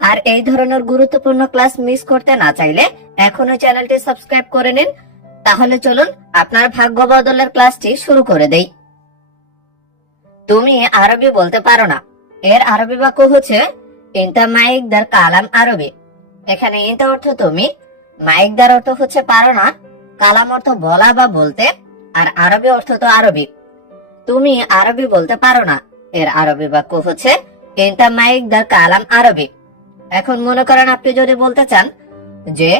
আর এই ধরনের গুরুত্বপূর্ণ ক্লাস মিস করতে না চাইলে এখনই চ্যানেলটি সাবস্ক্রাইব করে নিন। তাহলে চলুন আপনার ভাগ্য বদলের ক্লাসটি শুরু করে দেই। তুমি আরবি বলতে পারো না, এর আরবি বাক্য হচ্ছে ইনতা মাইকদার কালাম আরবি। এখানে ইনতা অর্থ তুমি, মাইকদার অর্থ হচ্ছে পারো না, কালাম অর্থ বলা বা বলতে, আর আরবি অর্থ তো আরবি। তুমি আরবি বলতে পারো না, এর আরবি বাক্য হচ্ছে ইনতা মাইকদার কালাম আরবি। এখন মনে করেন আপনি যদি বলতে চান যে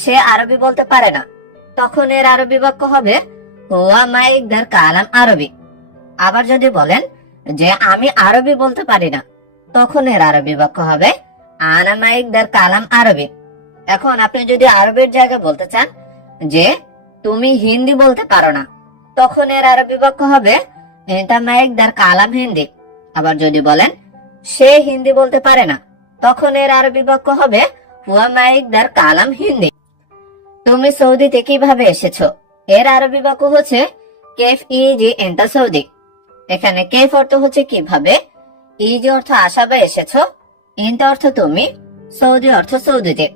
সে আরবি বলতে পারে না, তখন এর আরবি বাক্য হবে হুয়া মাইকদার কালাম আরবি। আবার যদি বলেন যে আমি আরবি বলতে পারি না, তখন এর আরবি বাক্য হবে আনা মাইকদার কালাম আরবি। এখন আপনি যদি আরবির জায়গায় বলতে চান যে তুমি হিন্দি বলতে পারো না, তখন এর আরবি বাক্য হবে ইনতা মাইকদার কালাম হিন্দি। আবার যদি বলেন সে হিন্দি বলতে পারে না, তখন এর আরবি বাক্য হবে হুয়া মাইকদার কালাম হিন্দি। তুমি সৌদিতে কিভাবে এসেছো, এর আরবি বাক্য হচ্ছে কেফ ইজি এন্তা সৌদি। এখানে কেফ অর্থ হচ্ছে কিভাবে, ইজি অর্থ আসা বা এসেছো, ইনতা অর্থ তুমি, সৌদি অর্থ সৌদিতে।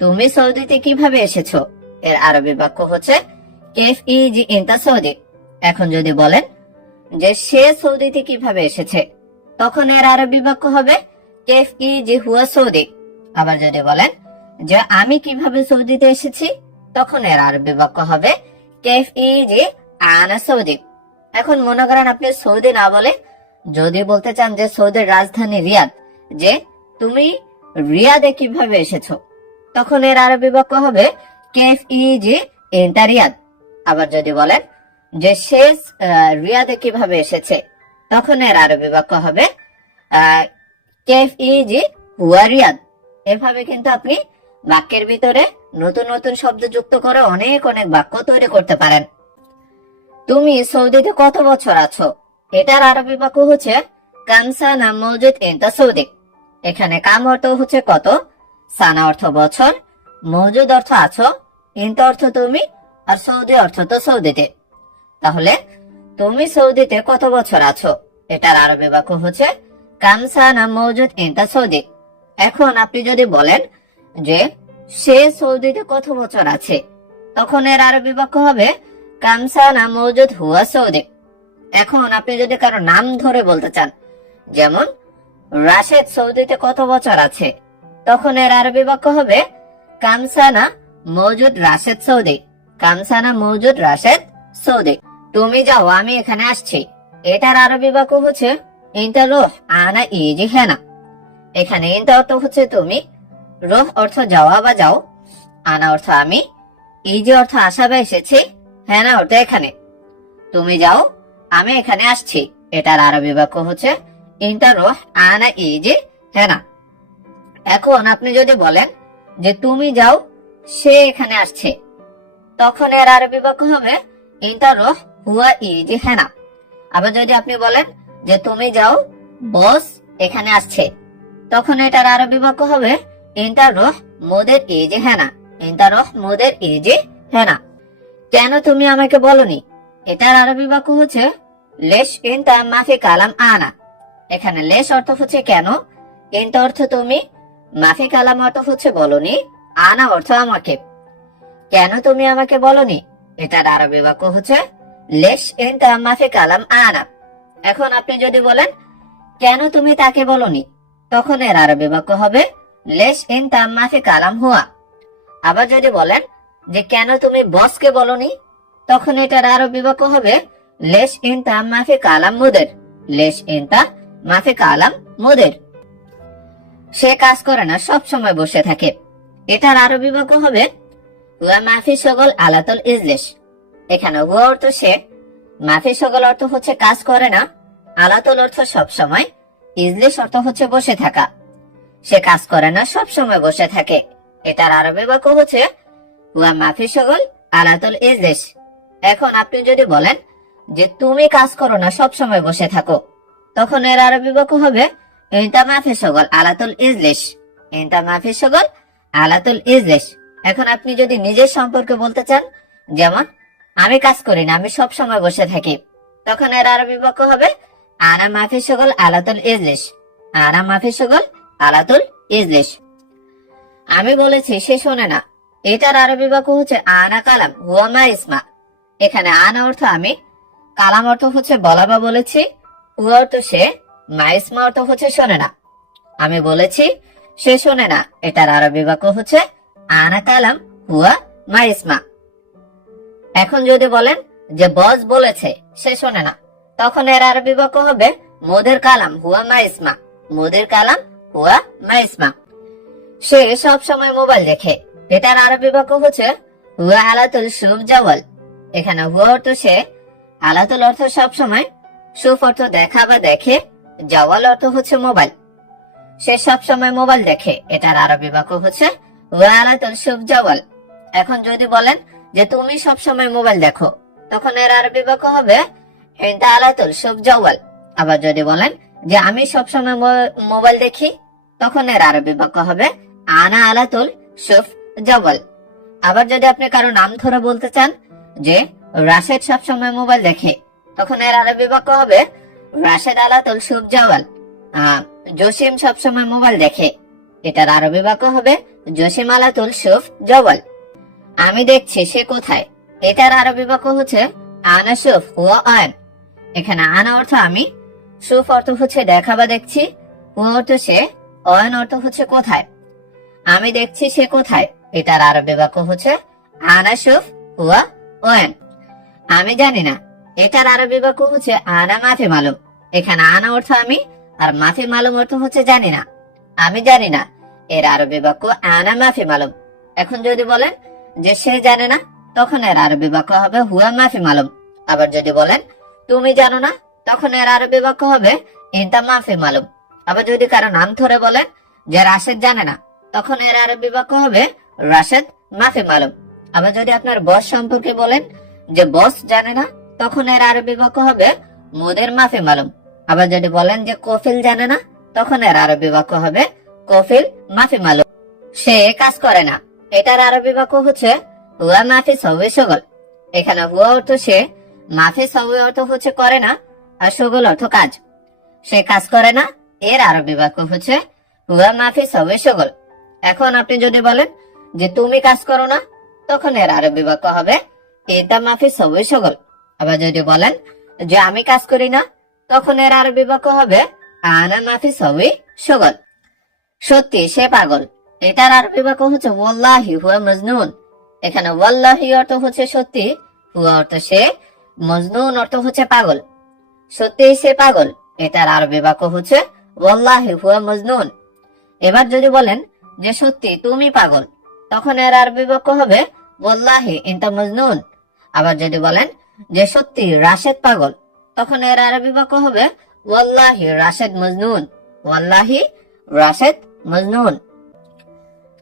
তুমি সৌদিতে কিভাবে এসেছো, এর আরবি বাক্য হচ্ছে কেফ ইজি এন্তা সৌদি। এখন যদি বলেন যে সে সৌদিতে কিভাবে এসেছে, তখন এর আরবি বাক্য হবে কেফ ইজি হুয়া সৌদি। আবার যদি বলেন যে আমি কিভাবে সৌদিতে এসেছি, তখন এর আরবি বাক্য হবে কেফ ইজি আনা সৌদি। এখন মনে করেন আপনি সৌদি না বলে যদি বলতে চান যে সৌদির রাজধানী রিয়াদ, যে তুমি রিয়াদে কিভাবে এসেছো, তখন এর আরবি বাক্য হবে কেফ ইজি ইনতা রিয়াদ। আবার যদি বলেন যে সে রিয়াদে কিভাবে এসেছে, তখন এর আরবি বাক্য হবে কেফ ইজি হুয়া রিয়াদ। এভাবে কিন্তু আপনি বাক্যের ভিতরে নতুন নতুন শব্দ যুক্ত করে অনেক অনেক বাক্য তৈরি করতে পারেন। তুমি সৌদিতে কত বছর আছো, এটার আরবি বাক্য হচ্ছে কাম সানা মওজুদ ইনতা সৌদি। এখানে কাম অর্থ হচ্ছে কত, সানা অর্থ বছর, মওজুদ অর্থ আছো, ইনতা অর্থ তুমি, আর সৌদি অর্থ তো সৌদিতে। তাহলে তুমি সৌদিতে কত বছর আছো, এটার আরবি বাক্য হচ্ছে কাম সানা মওজুদ ইনতা সৌদি। এখন আপনি যদি বলেন যে সে সৌদিতে কত বছর আছে, তখন এর আরবি বাক্য হবে কাম সানা মওজুদ হুয়া সৌদি। এখন আপনি যদি কারো নাম ধরে বলতে চান, যেমন রাশেদ সৌদিতে কত বছর আছে, তখন এর আরবি বাক্য হবে কাম সানা মওজুদ রাশেদ সৌদি। কাম সানা মওজুদ রাশেদ সৌদি। তুমি যাও আমি এখানে আসছি, এটার আরবি বাক্য হচ্ছে ইনতা রুহ আনা ইজি হেনা। এখানে ইনতা অর্থ হচ্ছে তুমি, রুহ অর্থ যাওয়া বা যাও, আনা অর্থ আমি, ইজি অর্থ আসা বা এসেছি, হেনা অর্থ এখানে। তুমি যাও আমি এখানে আসছি, এটার আরবি বাক্য হচ্ছে ইনতা রুহ আনা ইজি হেনা। এখন আপনি যদি বলেন যে তুমি যাও সে এখানে আসছে, তখন এর আরবি বাক্য হবে ইনতা রুহ হুয়া ইজি হেনা। আবার যদি আপনি বলেন যে তুমি যাও বস এখানে আসছে, তখন এটার আরবি বাক্য হবে ইনতা রুহ মুদের ইজি হেনা। ইনতা রুহ মুদের ইজি হেনা। কেন তুমি আমাকে বলনি, এটার আরবি বাক্য হচ্ছে লেশ ইনতা মাফি কালাম আনা। এখানে লেশ অর্থ হচ্ছে কেন, ইনতা অর্থ তুমি, মাফি কালাম অর্থ হচ্ছে বলনি, আনা অর্থ আমাকে। কেন তুমি আমাকে বলনি, এটার আরবি বাক্য হচ্ছে লেশ ইনতা মাফি কালাম আনা। এখন আপনি যদি বলেন কেন তুমি তাকে বলনি, তখন এর আরবি বাক্য হবে লেশ ইনতা মাফি কালাম হুয়া। আবার যদি বলেন যে কেন তুমি বসকে বলনি, তখন এটার আরবি বাক্য হবে লেশ ইনতা মাফি কালাম মুদের। লেশ ইনতা মাফি কালাম মুদের। সে কাজ করে না, সব সময় বসে থাকে, এটার আরবি বাক্য হবে হুয়া মাফি শগল আলাতুল ইজলিস। এখানে হুয়া অর্থ সে, মাফি শগল অর্থ হচ্ছে কাজ করে না, আলাতুল অর্থ সব সময়, ইজলিস অর্থ হচ্ছে বসে থাকা। সে কাজ করে না, সব সময় বসে থাকে, এটার আরবি বাক্য হচ্ছে হুয়া মাফি শগল আলাতুল ইজলিস। এখন আপনি যদি বলেন যে তুমি কাজ করো না, সব সময় বসে থাকো, তখন এর আরবি বাক্য হবে ইনতা মাফি শগল আলাতুল ইজলিস। ইনতা মাফি শগল আলাতুল ইজলিস। এখন আপনি যদি নিজের সম্পর্কে বলতে চান, যেমন আমি কাজ করি না, আমি সব সময় বসে থাকি, তখন এর আরবি বাক্য হবে আনা মাফি শগল আলাতুল ইজলিস। আনা মাফি শগল আলাতুল ইজলিশ। আমি বলেছি সে শোনে না, এটার আরবি বাক্য হচ্ছে আনা কালাম হুয়া মা ইসমা। এখানে আনা অর্থ আমি, কালাম অর্থ হচ্ছে বলা বা বলেছি, হুয়া অর্থ সে, মা ইসমা অর্থ হচ্ছে শোনে না। আমি বলেছি সে শোনে না, এটার আরবি বাক্য হচ্ছে আনা কালাম হুয়া মা ইসমা। এখন যদি বলেন যে বস বলেছে সে শোনে না, তখন এর আরবি বাক্য হবে মোদের কালাম হুয়া মা ইসমা। মোদের কালাম হুয়া মা ইসমা। সে সব সময় মোবাইল দেখে, এটার আরবি বাক্য হচ্ছে হুয়া আলাতুল শুফ জাওয়াল। এখানে হুয়া অর্থ সে, আলাতুল অর্থ সব সময়, শুফ অর্থ দেখা বা দেখে, জাওয়াল অর্থ হচ্ছে মোবাইল। সে সব সময় মোবাইল দেখে, এটার আরবি বাক্য হচ্ছে হুয়া আলাতুল শুফ জাওয়াল। এখন যদি বলেন যে তুমি সব সময় মোবাইল দেখো, তখন এর আরবি বাক্য হবে ইনতা আলাতুল শুফ জাওয়াল। আবার যদি বলেন যে আমি সব সময় মোবাইল দেখি, তখন এর আরবি বাক্য হবে আনা আলাতুল শুফ জাওয়াল। আবার যদি আপনি কারো নাম ধরে বলতে চান যে রাশেদ সব সময় মোবাইল দেখে, তখন এর আরবি বাক্য হবে রাশেদ আলাতুল শুফ জাওয়াল। জসিম সব সময় মোবাইল দেখে, এটার আরবি বাক্য হবে জসিম আলাতুল শুফ জাওয়াল। আমি দেখছি সে কোথায়, এটার আরবি বাক্য হচ্ছে আনা শুফ হুয়া আন। এখানে আনা অর্থ আমি, শুফ অর্থ হচ্ছে দেখা বা দেখছি, হুয়া অর্থ সে, অয়ন অর্থ হচ্ছে কোথায়। আমি দেখছি সে কোথায়, এটার আরবি বাক্য হচ্ছে আনা শুফ হুয়া ওয়ান। আমি জানি না, এটার আরবি বাক্য হচ্ছে আনা মাফি মালুম। এখানে আনা অর্থ আমি, আর মাফি মালুম অর্থ হচ্ছে জানি না। আমি জানি না, এর আরবি বাক্য আনা মাফি মালুম। এখন যদি বলেন যে সে জানে না, তখন এর আরবি বাক্য হবে হুয়া মাফি মালুম। আবার যদি বলেন তুমি জানো না, তখন এর আরবি বাক্য হবে ইনতা মাফি মালুম। আবার যদি কারো নাম ধরে বলেন যে রাশেদ জানে না, তখন এর আরবি বাক্য হবে রাশেদ মাফি মালুম। আবার যদি আপনার বস সম্পর্কে বলেন যে বস জানে না, তখন এর আরবি বাক্য হবে মুদের মাফি মালুম। আবার যদি বলেন যে কফিল জানে না, তখন এর আরবি বাক্য হবে কফিল মাফি মালুম। সে কাজ করে না, এটার আরবি বাক্য হচ্ছে হুয়া মাফি সওয়ে শগল। এখানে হুয়া অর্থ সে, মাফি সওয়ে অর্থ হচ্ছে করে না, আর শগল অর্থ কাজ। সে কাজ করে না, এর আরবি বাক্য হচ্ছে হুয়া মাফি সওয়ে শগল। এখন আপনি যদি বলেন যে তুমি কাজ করো না, তখন এর আরবি বাক্য হবে ইনতা মাফি সওয়ে শগল। আবার যদি বলেন যে আমি কাজ করি না, তখন এর আরবি বাক্য হবে আনা মাফি সওয়ে শগল। সত্যি সে পাগল, এটার আরবি বাক্য হচ্ছে ওয়াল্লাহি হুয়া মজনুন। এখানে ওয়াল্লাহি অর্থ হচ্ছে সত্যি, হুয়া অর্থ সে, মজনুন অর্থ হচ্ছে পাগল। সত্যি সে পাগল, এটার আরবি বাক্য হচ্ছে ওয়াল্লাহি হুয়া মজনুন। এবার যদি বলেন যে সত্যি তুমি পাগল, তখন এর আরবি বাক্য হবে ওয়াল্লাহি ইনতা মজনুন। আবার যদি বলেন যে সত্যি রাশেদ পাগল, তখন এর আরবি বাক্য হবে ওয়াল্লাহি রাশেদ মজনুন। ওয়াল্লাহি রাশেদ মজনুন।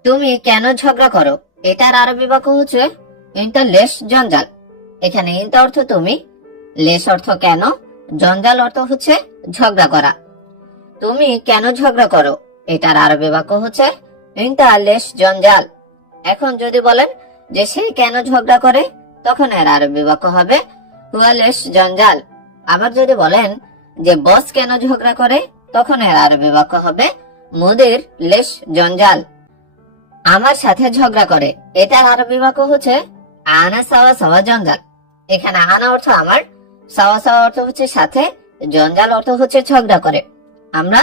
তুমি কেন ঝগড়া করো, এটার আরবি বাক্য হচ্ছে ইনতা লেশ জঞ্জাল। এখানে ইনতা অর্থ তুমি, লেশ অর্থ কেন, জঞ্জাল অর্থ হচ্ছে ঝগড়া করা। তুমি কেন ঝগড়া করো, এটার আরবি বাক্য হচ্ছে ইনতা লেশ জঞ্জাল। এখন যদি বলেন যে সে কেন ঝগড়া করে, তখন এর আরবি বাক্য হবে হুয়া লেশ জঞ্জাল। আবার যদি বলেন যে বস কেন ঝগড়া করে, তখন এর আরবি বাক্য হবে মুদির লেশ জঞ্জাল। আমার সাথে ঝগড়া করে, এটার আরবি বাক্য হচ্ছে আনা সাওয়া সাওয়া জঞ্জাল। এখানে আনা অর্থ আমার, সাওয়া সাওয়া অর্থ হচ্ছে সাথে, জঞ্জাল অর্থ হচ্ছে ঝগড়া করে। আমরা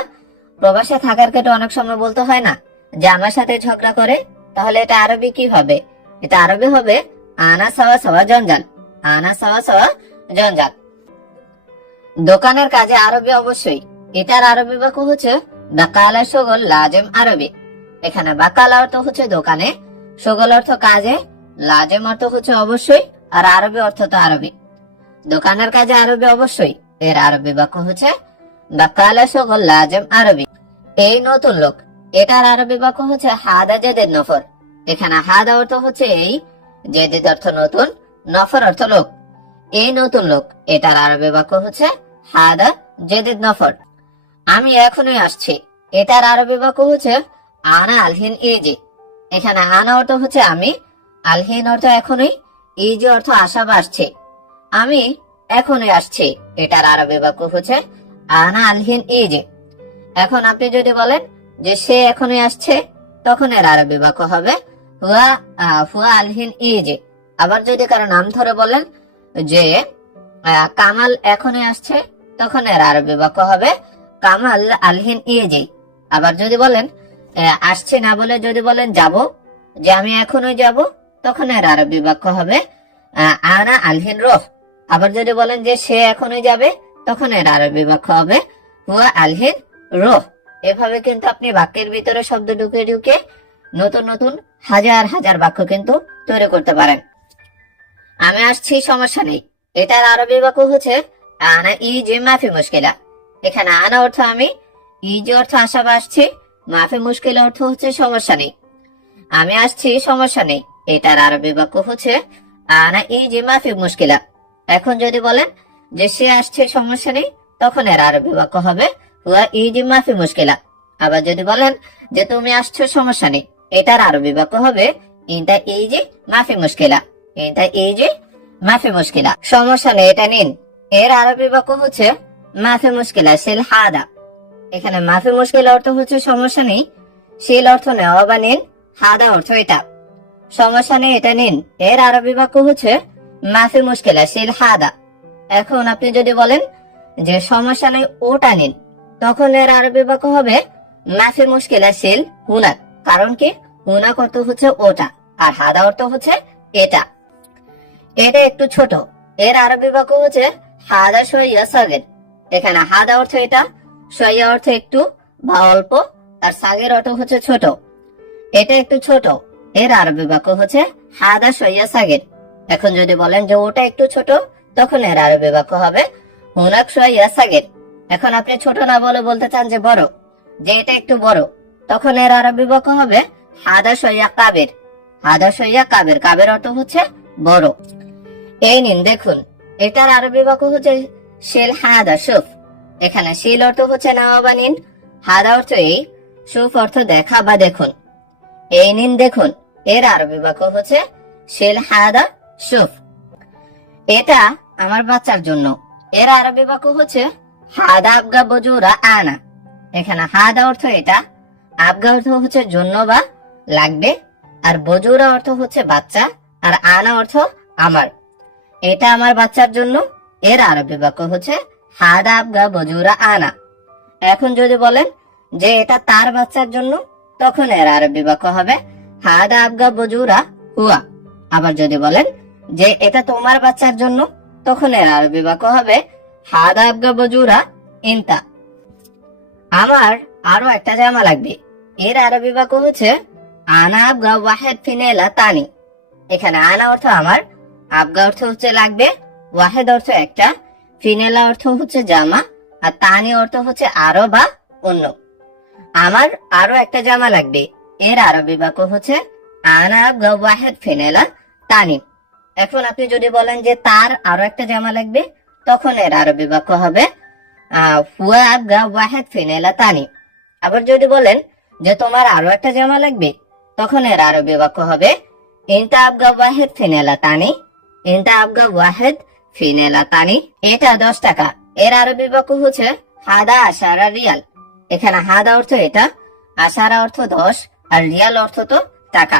প্রবাসে থাকার কেটে অনেক সময় বলতে হয় না যে আমার সাথে ঝগড়া করে, তাহলে এটা আরবি কি হবে? এটা আরবি হবে আনা সাওয়া সাওয়া জঞ্জাল। আনা সাওয়া সাওয়া জঞ্জাল। দোকানের কাজে আরবি অবশ্যই, এটার আরবি বাক্য হচ্ছে বাকালা শগল লাজেম আরবি। এখানে বাকালা অর্থ হচ্ছে দোকানে, শগল অর্থ কাজে, লাজেম অর্থ হচ্ছে অবশ্যই, আর আরবি অর্থ তো আরবি। দোকানের কাজে আরবি অবশ্যই, এর আরবি বাক্য হচ্ছে বাকালা শগল লাজেম আরবি। এই নতুন লোক, এটার আরবি বাক্য হচ্ছে হাদা জেদেদ নফর। এখানে হাদা অর্থ হচ্ছে এই, জেদেদ অর্থ নতুন, নফর অর্থ লোক। এই নতুন লোক, এটার আরবি বাক্য হচ্ছে হাদা জেদেদ নফর। আমি এখনই আসছি, এটার আরবি বাক্য হচ্ছে আনা আলহিন ইজি। এখানে আনা অর্থ হচ্ছে আমি, আলহিন অর্থ এখনই, ইজি অর্থ আসা বা আসছে। আমি এখনই আসছি, এটার আরবি বাক্য হচ্ছে আনা আলহিন ইজি। এখন আপনি যদি বলেন যে সে এখনই আসছে, তখন এর আরবি বাক্য হবে হুয়া হুয়া আলহিন ইজি। আবার যদি কারো নাম ধরে বলেন যে কামাল এখনই আসছে, তখন এর আরবি বাক্য হবে কামাল আলহিন ইজি। আবার যদি বলেন আসছে না বলে যদি বলেন যাব, যে আমি এখনই যাব, তখন এর আরবি বাক্য হবে আনা আলহিন রোহ। আবার যদি বলেন যে সে এখনই যাবে, তখন এর আরবি বাক্য হবে হুয়া আলহিন রোহ। এভাবে কিন্তু আপনি বাক্যের ভিতরে শব্দ ঢুকে ঢুকে নতুন নতুন হাজার হাজার বাক্য কিন্তু তৈরি করতে পারেন। আমি আসছি, সমস্যা নেই, এটার আরবি বাক্য হচ্ছে আনা ইজি মাফি মুশকিলা। এখানে আনা অর্থ আমি, ইজি অর্থ আসা বা আসছি, মাফি মুশকিলা অর্থ হচ্ছে সমস্যা নেই। আমি আসছি, সমস্যা নেই, এটার আরবি বাক্য হচ্ছে আনা ইজি মাফি মুশকিলা। এখন যদি বলেন যে সে আসছে, সমস্যা নেই, তখন এর আরবি বাক্য হবে হুয়া ইজি মাফি মুশকিলা। আবার যদি বলেন যে তুমি আসছো, সমস্যা নেই, এটার আরবি বাক্য হবে ইনতা ইজি মাফি মুশকিলা। ইনতা ইজি মাফি মুশকিলা, সমস্যা নেই, এটা নিন। এর আরবি বাক্য হচ্ছে মাফি মুশকিলা শিল হাদা। এখানে মাফি মুশকিলা অর্থ হচ্ছে সমস্যা নেই, শিল অর্থ নেওয়া বা নিন, হাদা অর্থ এটা। সমস্যা নেই, এটা নিন, এর আরবি বাক্য হচ্ছে মাফি মুশকিলা শিল হাদা। এখন আপনি যদি বলেন যে সমস্যা নেই, ওটা নিন, তখন এর আরবি বাক্য হবে মাফি মুশকিলা শিল হুনাক। কারণ কি, হুনাক অর্থ হচ্ছে ওটা, আর হাদা অর্থ হচ্ছে এটা। এটা একটু ছোট, এর আরবি বাক্য হচ্ছে হাদা শইয়া সাগের। এখানে হাদা অর্থ এটা, শইয়া অর্থ একটু বা অল্প, আর সাগের অর্থ হচ্ছে ছোট। এটা একটু ছোট, এর আরবি বাক্য হচ্ছে হাদা শইয়া সাগের। এখন যদি বলেন যে ওটা একটু ছোট, তখন এর আরবি বাক্য হবে হুনাক শইয়া সাগের। এখন আপনি ছোট না বলে বলতে চান যে বড়, যে এটা একটু বড়, তখন এর আরবি বাক্য হবে হাদা শইয়া কাবের। হাদা শইয়া কাবের, কাবের অর্থ হচ্ছে বড়। এই নিন দেখুন, এটার আরবি বাক্য হচ্ছে শিল হাদা সুফ। এখানে শিল অর্থ হচ্ছে নেওয়া বা নিন, হাদা অর্থ এই, সুফ অর্থ দেখা বা দেখুন। এই নিন দেখুন, এর আরবি বাক্য হচ্ছে শিল হাদা সুফ। এটা আমার বাচ্চার জন্য। এর আরবি বাক্য হচ্ছে হাদা আবগা বজুরা আনা। এখানে হাদা অর্থ এটা, আবগা অর্থ হচ্ছে জন্য বা লাগবে, আর বজুরা অর্থ হচ্ছে বাচ্চা, আর আনা অর্থ আমার। এটা আমার বাচ্চার জন্য, এর আরবি বাক্য হচ্ছে হাদা আবগা বজুরা আনা। এখন যদি বলেন যে এটা তার বাচ্চার জন্য, তখন এর আরবি বাক্য হবে হাদা আবগা বজুরা হুয়া। আবার যদি বলেন যে এটা তোমার বাচ্চার জন্য, তখন এর আরবি বাক্য হবে হাদা আবগা বজুরা ইনতা। আমার আরো একটা জামা লাগবে। এর আরবি বাক্য হচ্ছে আনা আবগা ওয়াহেদ ফিনেলা তানি। এখানে আনা অর্থ আমার, আবগা অর্থ হচ্ছে লাগবে, ওয়াহেদ অর্থ একটা, ফিনেলা অর্থ হচ্ছে জামা, আর তানি অর্থ হচ্ছে আরো বা অন্য। আমার আরো একটা জামা লাগবে। এর আরবি বাক্য হচ্ছে আনা আবগা ওয়াহেদ ফিনেলা তানি। এখন আপনি যদি বলেন যে তার আরো একটা জামা লাগবে, তখন এর আরবি বাক্য হবে হুয়া আবগা ওয়াহেদ ফিনেলা তানি। আবার যদি বলেন যে তোমার আরো একটা জামা লাগবে, তখন এর আরবি বাক্য হবে ইনতা আবগা ওয়াহেদ ফিনেলা তানি। ইনতা আবগা ওয়াহেদ ফিনেলা তানি। এটা 10 টাকা। এর আরবি বাক্য হচ্ছে হাদা আশারা রিয়াল। এখানে হাদা অর্থ এটা, আশারা অর্থ 10, আর রিয়াল অর্থ তো টাকা।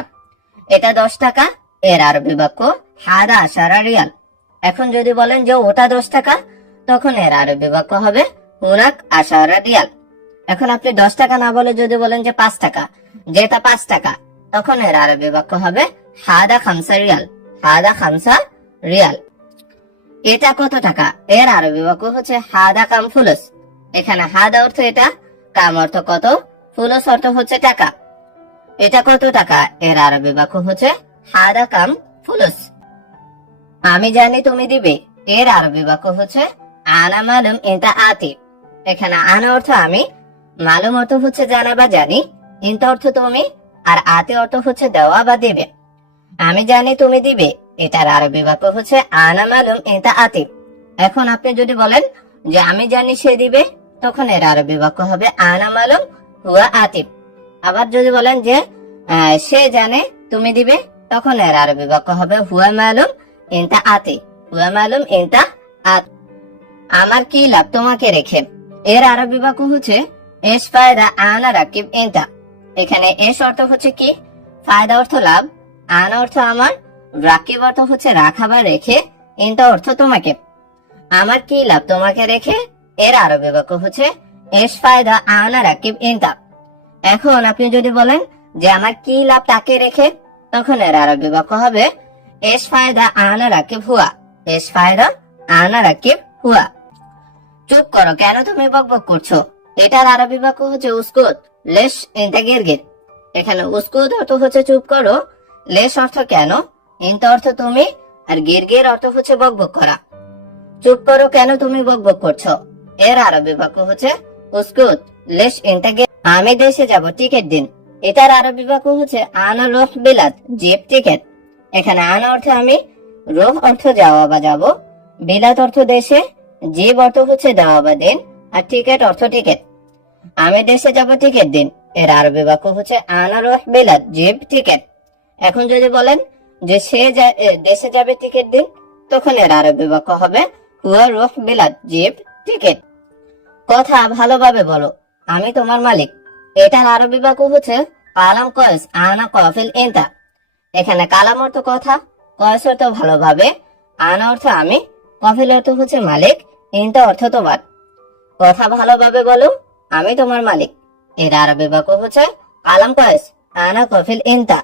এটা 10 টাকা, এর আরবি বাক্য হাদা আশারা রিয়াল। এখন যদি বলেন যে ওটা 10 টাকা, তখন এর আরবি বাক্য হবে হুনাক আশারা রিয়াল। এখন আপনি 10 টাকা না বলে যদি বলেন যে 5 টাকা, যেটা 5 টাকা, তখন এর আরবি বাক্য হবে হাদা খামসা রিয়াল। হাদা খামসা রিয়াল। এটা কত টাকা? এর আরবি বাক্য হচ্ছে হাদা কাম ফুলুস। এখানে হাদা অর্থ এটা, কাম অর্থ কত, ফুলুস অর্থ হচ্ছে টাকা। এটা কত টাকা? এর আরবি বাক্য হচ্ছে হাদা কাম ফুলুস। আমি জানি তুমি দিবে। এর আরবি বাক্য হচ্ছে আনা মালুম ইনতা আতি। এখানে আনা অর্থ আমি, মালুম অর্থ হচ্ছে জানা বা জানি, ইনতা অর্থ তুমি, আর আতি অর্থ হচ্ছে দেওয়া বা দেবে। আমি জানি তুমি দিবে, এটার আরবি বাক্য হচ্ছে আনা মালুম ইনতা আতি। এখন আপনি যদি বলেন যে আমি জানি সে দিবে, তখন এর আরবি বাক্য হবে আনা মালুম হুয়া আতি। আবার যদি বলেন যে সে জানে তুমি দিবে, তখন এর আরবি বাক্য হবে হুয়া মালুম ইনতা আতি। হুয়া মালুম ইনতা আতি। আমার কি লাভ তোমাকে রেখে? এর আরবি বাক্য হচ্ছে এস ফায়দা আনা রাকিব ইনতা। এখানে এস অর্থ হচ্ছে কি, ফায়দা অর্থ লাভ, আনা অর্থ আমার, রাকিব অর্থ হচ্ছে রাখা বা রেখে, ইনতা অর্থ তোমাকে। আমার কি লাভ তোমাকে রেখে, এর আরবি বাক্য হচ্ছে এস ফায়দা আনা রাকিব ইনতা। এখন আপনি যদি বলেন যে আমার কি লাভ তাকে রেখে, তখন এর আরবি বাক্য হবে এস ফায়দা আনা রাকিব হুয়া। এস ফায়দা আনা রাকিব হুয়া। চুপ করো, কেন তুমি বকবক করছো, এটার আরবি বাক্য হচ্ছে উস্কুত লেশ ইনতা গিরগির। এখানে উস্কুত অর্থ হচ্ছে চুপ করো, লেশ অর্থ কেন, ইনতা অর্থ তুমি, আর গিরগির অর্থ হচ্ছে বকবক করা। চুপ করো, কেন তুমি বকবক করছো, এর আরবি বাক্য হচ্ছে উস্কুত লেশ ইনতা গির। আমি দেশে যাব, টিকিট দিন। এটার আরবি বাক্য হচ্ছে আনা রোহ বিলাদ জিপ টিকিট। এখানে আনা অর্থ আমি, রোহ অর্থ যাওয়া বা যাব, বিলাদ অর্থ দেশে, জিব অর্থ হচ্ছে দেওয়া বা দিন, আর টিকিট অর্থ টিকিট। আমি দেশে যাব, টিকিট দিন। এর আরবি বাক্য হচ্ছে আনা রোহ বিলাদ জিব টিকিট। এখন যদি বলেন যে সে দেশে যাবে, টিকিট দিন, তখন এর আরবি বাক্য হবে হুয়া রোহ বিলাদ জিব টিকিট। কথা ভালোভাবে বলো, আমি তোমার মালিক। এটার আরবি বাক্য হচ্ছে কালাম কয়েস আনা কফিল ইনতা। এখানে কালাম অর্থ কথা, কয়েস অর্থ ভালোভাবে, আনা অর্থ আমি, কফিল অর্থ হচ্ছে মালিক, ইনতা অর্থ তোমার। কথা ভালোভাবে বলো, আমি তোমার মালিক। এর আরবি বাক্য হচ্ছে কালাম কয়েস আনা কফিল ইনতা।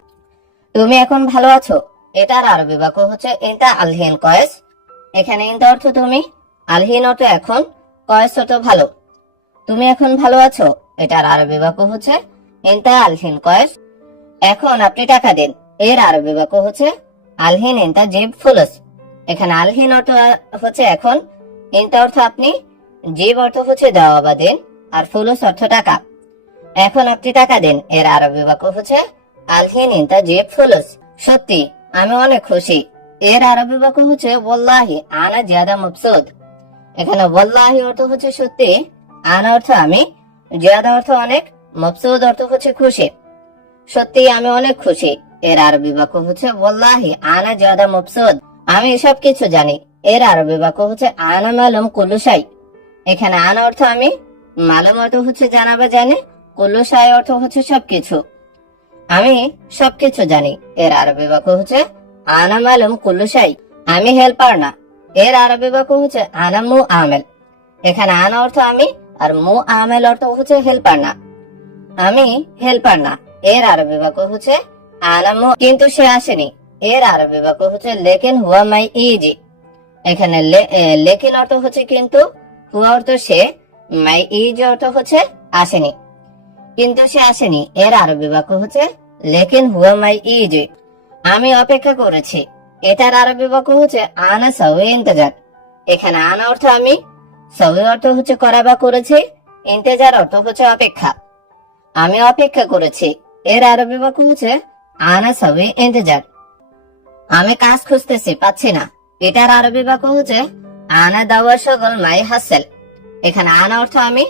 তুমি এখন ভালো আছো, এটার আরবি বাক্য হচ্ছে ইনতা আলহিন কয়েস। এখানে ইনতা অর্থ তুমি, আলহিন অর্থ এখন, কয়েস অর্থ ভালো। তুমি এখন ভালো আছো, এটার আরবি বাক্য হচ্ছে ইনতা আলহিন কয়েস। এখন আপনি টাকা দিন, এর আরবি বাক্য হচ্ছে আলহিন ইনতা জিব ফুলুস। এখানে আলহিন অর্থ হচ্ছে এখন, ইনতা অর্থ আপনি, জিব অর্থ হচ্ছে দেওয়া বা দিন, আর ফুলুস অর্থ টাকা। এখন আপনি টাকা দিন, এর আরবি বাক্য হচ্ছে আলহিন ইনতা জিব ফুলুস। সত্যি আমি অনেক খুশি, এর আরবি বাক্য হচ্ছে ওয়াল্লাহি আনা জিয়াদা মাবসুদ। এখানে ওয়াল্লাহি অর্থ হচ্ছে সত্যি, আনা অর্থ আমি, জিয়াদা অর্থ অনেক, মাবসুদ অর্থ হচ্ছে খুশি। সত্যি আমি অনেক খুশি, এর আরবি বাক্য হচ্ছে ওয়াল্লাহি আনা জিয়াদা মাবসুদ। আমি সব কিছু জানি, এর আরবি বাক্য হচ্ছে আনা মালুম কুল্লু শাই। এখানে আনা অর্থ আমি, মালুম অর্থ হচ্ছে জানা বা জানে, কুল্লু শাই অর্থ হচ্ছে সবকিছু। আমি সবকিছু জানি, এর আরবি বাক্য হচ্ছে আনা মালুম কুল্লু শাই। আমি হেল্পার না, এর আরবি বাক্য হচ্ছে আনা মু আমেল। এখানে আনা অর্থ আমি, আর মু আমেল অর্থ হচ্ছে হেল্পার না। আমি হেল্পার না, এর আরবি বাক্য হচ্ছে আনা মু। কিন্তু সে আসেনি, এর আরবি বাক্য হচ্ছে লেকিন হুয়া মাই ইজি। এখানে লেকিন অর্থ হচ্ছে কিন্তু, হুয়া অর্থ সে, মাই ইজ অর্থ হচ্ছে আসেনি। কিন্তু সে আসেনি, এর আরবি বাক্য হচ্ছে লেকিন হুয়া মাই ইজি। আমি অপেক্ষা করেছি, এটার আরবি বাক্য হচ্ছে আনা সাউই ইন্তজার। এখানে আনা অর্থ আমি, সাউই অর্থ হচ্ছে করা বা করেছি, ইন্তজার অর্থ হচ্ছে অপেক্ষা। আমি অপেক্ষা করেছি, এর আরবি বাক্য হচ্ছে আনা সাউই ইন্তজার। আমি কাজ খুঁজতেছি, পাচ্ছি না, এটার আরবি বাক্য হচ্ছে আনা দাওয়ার সকল মাই হাসেল। এখানে আনা অর্থ আমি,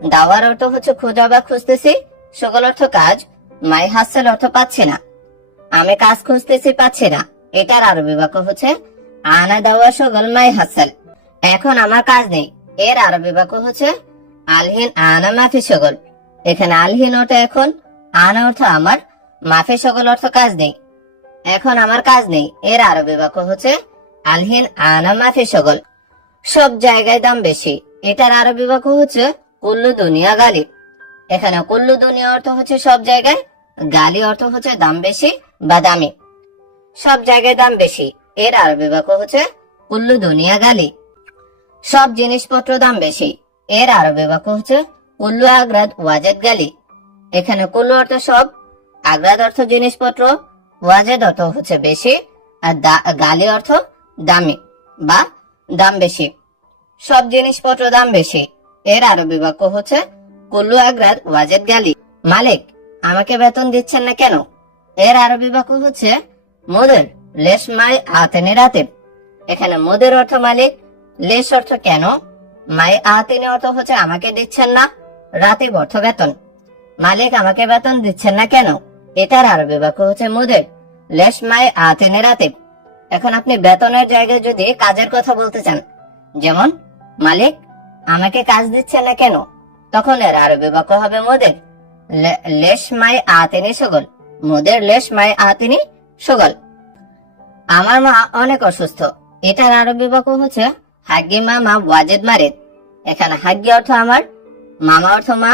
দাওয়ার অর্থ হচ্ছে খোঁজা বা খুঁজতেছি, সকল অর্থ কাজ, মাই হাসেল অর্থ পাচ্ছি না। আমি কাজ খুঁজতেছি, পাচ্ছি না, এটার আরবি বাক্য হচ্ছে আনা দাওয়ার সকল মাই হাসেল। এখন আমার কাজ নেই, এর আরবি বাক্য হচ্ছে আলহিন আনা মাফি সকল। এখানে আলহিন অর্থ এখন, আনা অর্থ আমার, মাফি সকল অর্থ কাজ নেই। এখন আমার কাজ নেই, এর আরবি বাক্য হচ্ছে আলহিন আনা মাফি সকল। সব জায়গায় দাম বেশি, এটার আরবি বাক্য হচ্ছে কুল্লু দুনিয়া গালি। এখানে কুল্লু দুনিয়া অর্থ হচ্ছে সব জায়গায়, গালি অর্থ হচ্ছে দাম বেশি বা দামি। সব জায়গায় দাম বেশি, এর আরবি বাক্য হচ্ছে কুল্লু দুনিয়া গালি। সব জিনিসপত্র দাম বেশি, এর আরবি বাক্য হচ্ছে কুল্লু আগ্রাদ ওয়াজেদ গালি। এখানে কুল্লু অর্থ সব, আগ্রাদ অর্থ জিনিসপত্র, ওয়াজেদ অর্থ হচ্ছে বেশি, আর গালি অর্থ দামি বা দাম বেশি। সব জিনিসপত্র দাম বেশি, এর আরবি বাক্য হচ্ছে কুল্লু আগ্রাদ ওয়াজেদ গালি। মালিক আমাকে বেতন দিচ্ছেন না কেন, এর আরবি বাক্য হচ্ছে মুদির লেশ মাই আতেনি রাতিব। এখানে মুদির অর্থ মালিক, লেশ অর্থ কেন, মাই আতেনি অর্থ হচ্ছে আমাকে দিচ্ছেন না, রাতিব অর্থ বেতন। মালিক আমাকে বেতন দিচ্ছেন না কেন, এটার আরবি বাক্য হচ্ছে মুদির লেশ মাই আতেনি রাতিব। এখন আপনি বেতনের জায়গায় যদি কাজের কথা বলতে চান, যেমন মালিক আমাকে কাজ দিচ্ছেন না কেন, তখন এর আরবি বাক্য হবে মোদের। লেশ মাই আতিনি সগল, মোদের লেশ মাই আতিনি সগল। আমার মা অনেক অসুস্থ, এটার আরবি বাক্য হচ্ছে হাগ্গি মামা ওয়াজেদ মারিদ। এখানে হাগ্গি অর্থ আমার, মামা অর্থ মা,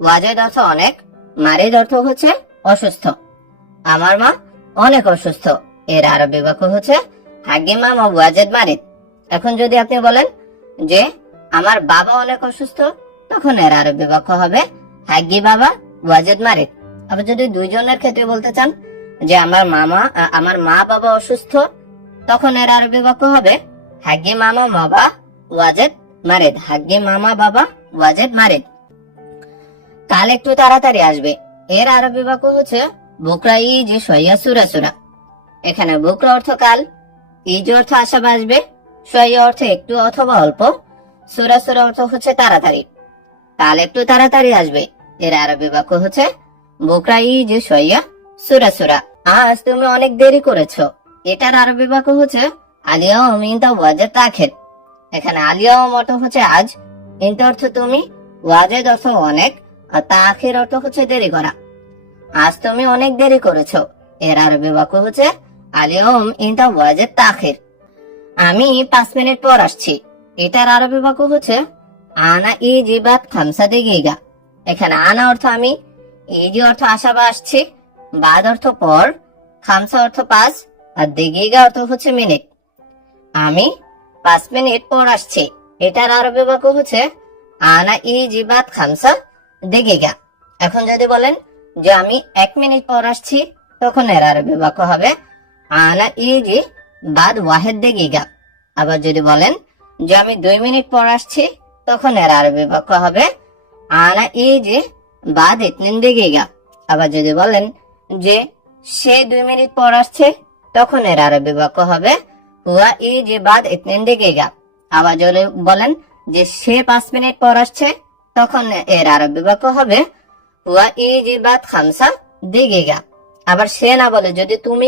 ওয়াজেদ অর্থ অনেক, মারিদ অর্থ হচ্ছে অসুস্থ। আমার মা অনেক অসুস্থ, এর আরবি বাক্য হচ্ছে হাগ্গি মামা ওয়াজেদ মারিদ। এখন যদি আপনি বলেন যে আমার বাবা অনেক অসুস্থ, তখন এর আরবি বাক্য হবে হাগ্গি বাবা ওয়াজেদ মারিদ। আবার যদি দুইজনের ক্ষেত্রে বলতে চান যে আমার মা বাবা অসুস্থ, তখন এর আরবি বাক্য হবে হাগ্গি মামা বাবা ওয়াজেদ মারিদ, হাগ্গি মামা বাবা ওয়াজেদ মারিদ। কাল একটু তাড়াতাড়ি আসবে, এর আরবি বাক্য হচ্ছে বুকরা ইজি সইয়া সুরা সুরা। এখানে বুকরা অর্থ কাল, ইজ অর্থ আশা আসবে, সইয়া অর্থ একটু অথবা অল্প, সুরা সুরা অর্থ হচ্ছে তাড়াতাড়ি। কাল একটু তাড়াতাড়ি আসবে, এর আরবি বাক্য হচ্ছে বুকরা ইজি সইয়া সুরা সুরা। আজ তুমি অনেক দেরি করেছো, এটার আরবি বাক্য হচ্ছে আলিয়াউম ইনতা ওয়াজেদ তাখির। এখানে আলিয়াউম অর্থ হচ্ছে আজ, ইনতা অর্থ তুমি, ওয়াজেদ অর্থ অনেক, আর তাখির অর্থ হচ্ছে দেরি করা। আজ তুমি অনেক দেরি করেছো, এর আরবি বাক্য হচ্ছে আলিয়াউম ইনতা ওয়াজেদ তাখির। আমি 5 মিনিট পর আসছি, এটার আরবি বাক্য হচ্ছে আনা ইজি বাদ খামসা দেগিগা। এখানে আনা অর্থ আমি, ইজি অর্থ আসা বা আসছি, বাদ অর্থ পর, খামসা অর্থ 5, আর দেগিগা অর্থ হচ্ছে মিনিট। আমি 5 মিনিট পর আসছি, এটার আরবি বাক্য হচ্ছে আনা ইজি বাদ খামসা দেগিগা। এখন যদি বলেন যে আমি 1 মিনিট পর আসছি, তখন এর আরবি বাক্য হবে আনা ইজি বাদ ওয়াহেদ দেগিগা। আবার যদি বলেন যে আমি 2 মিনিট পর আসছি, তখন এর আরবি বাক্য হবে আনা ইজি বাদ ইতনিন দেগিগা। আবার যদি বলেন যে সে 2 মিনিট পর আসছে, তখন এর আরবি বাক্য হবে হুয়া ইজি বাদ ইতনিন দেগিগা। আবার যদি বলেন যে সে 5 মিনিট পর আসছে, তখন এর আরবি বাক্য হবে হুয়া ইজি বাদ খামসা দেগিগা। আবার সে না বলে যদি তুমি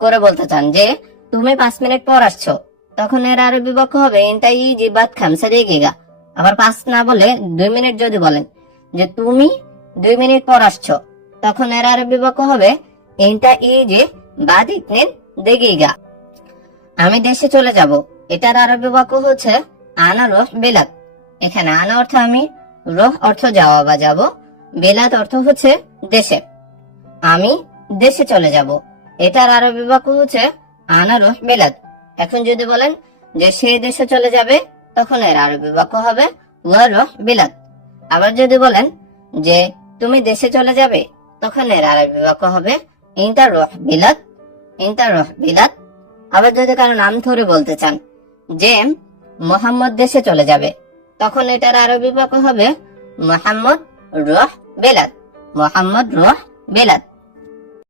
করে বলতে চান যে তুমি 5 মিনিট পর আসছো, তখন এর আরবি বাক্য হবে ইনতা ইজি বাদ খামসা দেগিগা। আবার 5 না বলে 2 মিনিট যদি বলেন যে তুমি 2 মিনিট পর আসছো, তখন এর আরবি বাক্য হবে ইনতা ইজি বাদ ইতনিন দেগিগা। আমি দেশে চলে যাব, এটার আরবি বাক্য হচ্ছে আনা রোহ বিলাদ। এখানে আনা অর্থ আমি, রোহ অর্থ যাওয়া বা যাব, বিলাদ অর্থ হচ্ছে দেশে। আমি দেশে চলে যাব, এটার আরবি বাক্য হচ্ছে আনা রোহ বিলাদ। এখন যদি বলেন যে সে দেশে চলে যাবে, তখন এর আরবি বাক্য হবে ওয়া রোহ বিলাদ। আবার যদি বলেন যে তুমি দেশে চলে যাবে, তখন এর আরবি বাক্য হবে ইনতা রোহ বিলাদ, ইনতা রোহ বিলাদ। আবার যদি কারো নাম ধরে বলতে চান যে মোহাম্মদ দেশে চলে যাবে, তখন এটার আরবি বাক্য হবে মোহাম্মদ রোহ বিলাদ, মোহাম্মদ রোহ বিলাদ।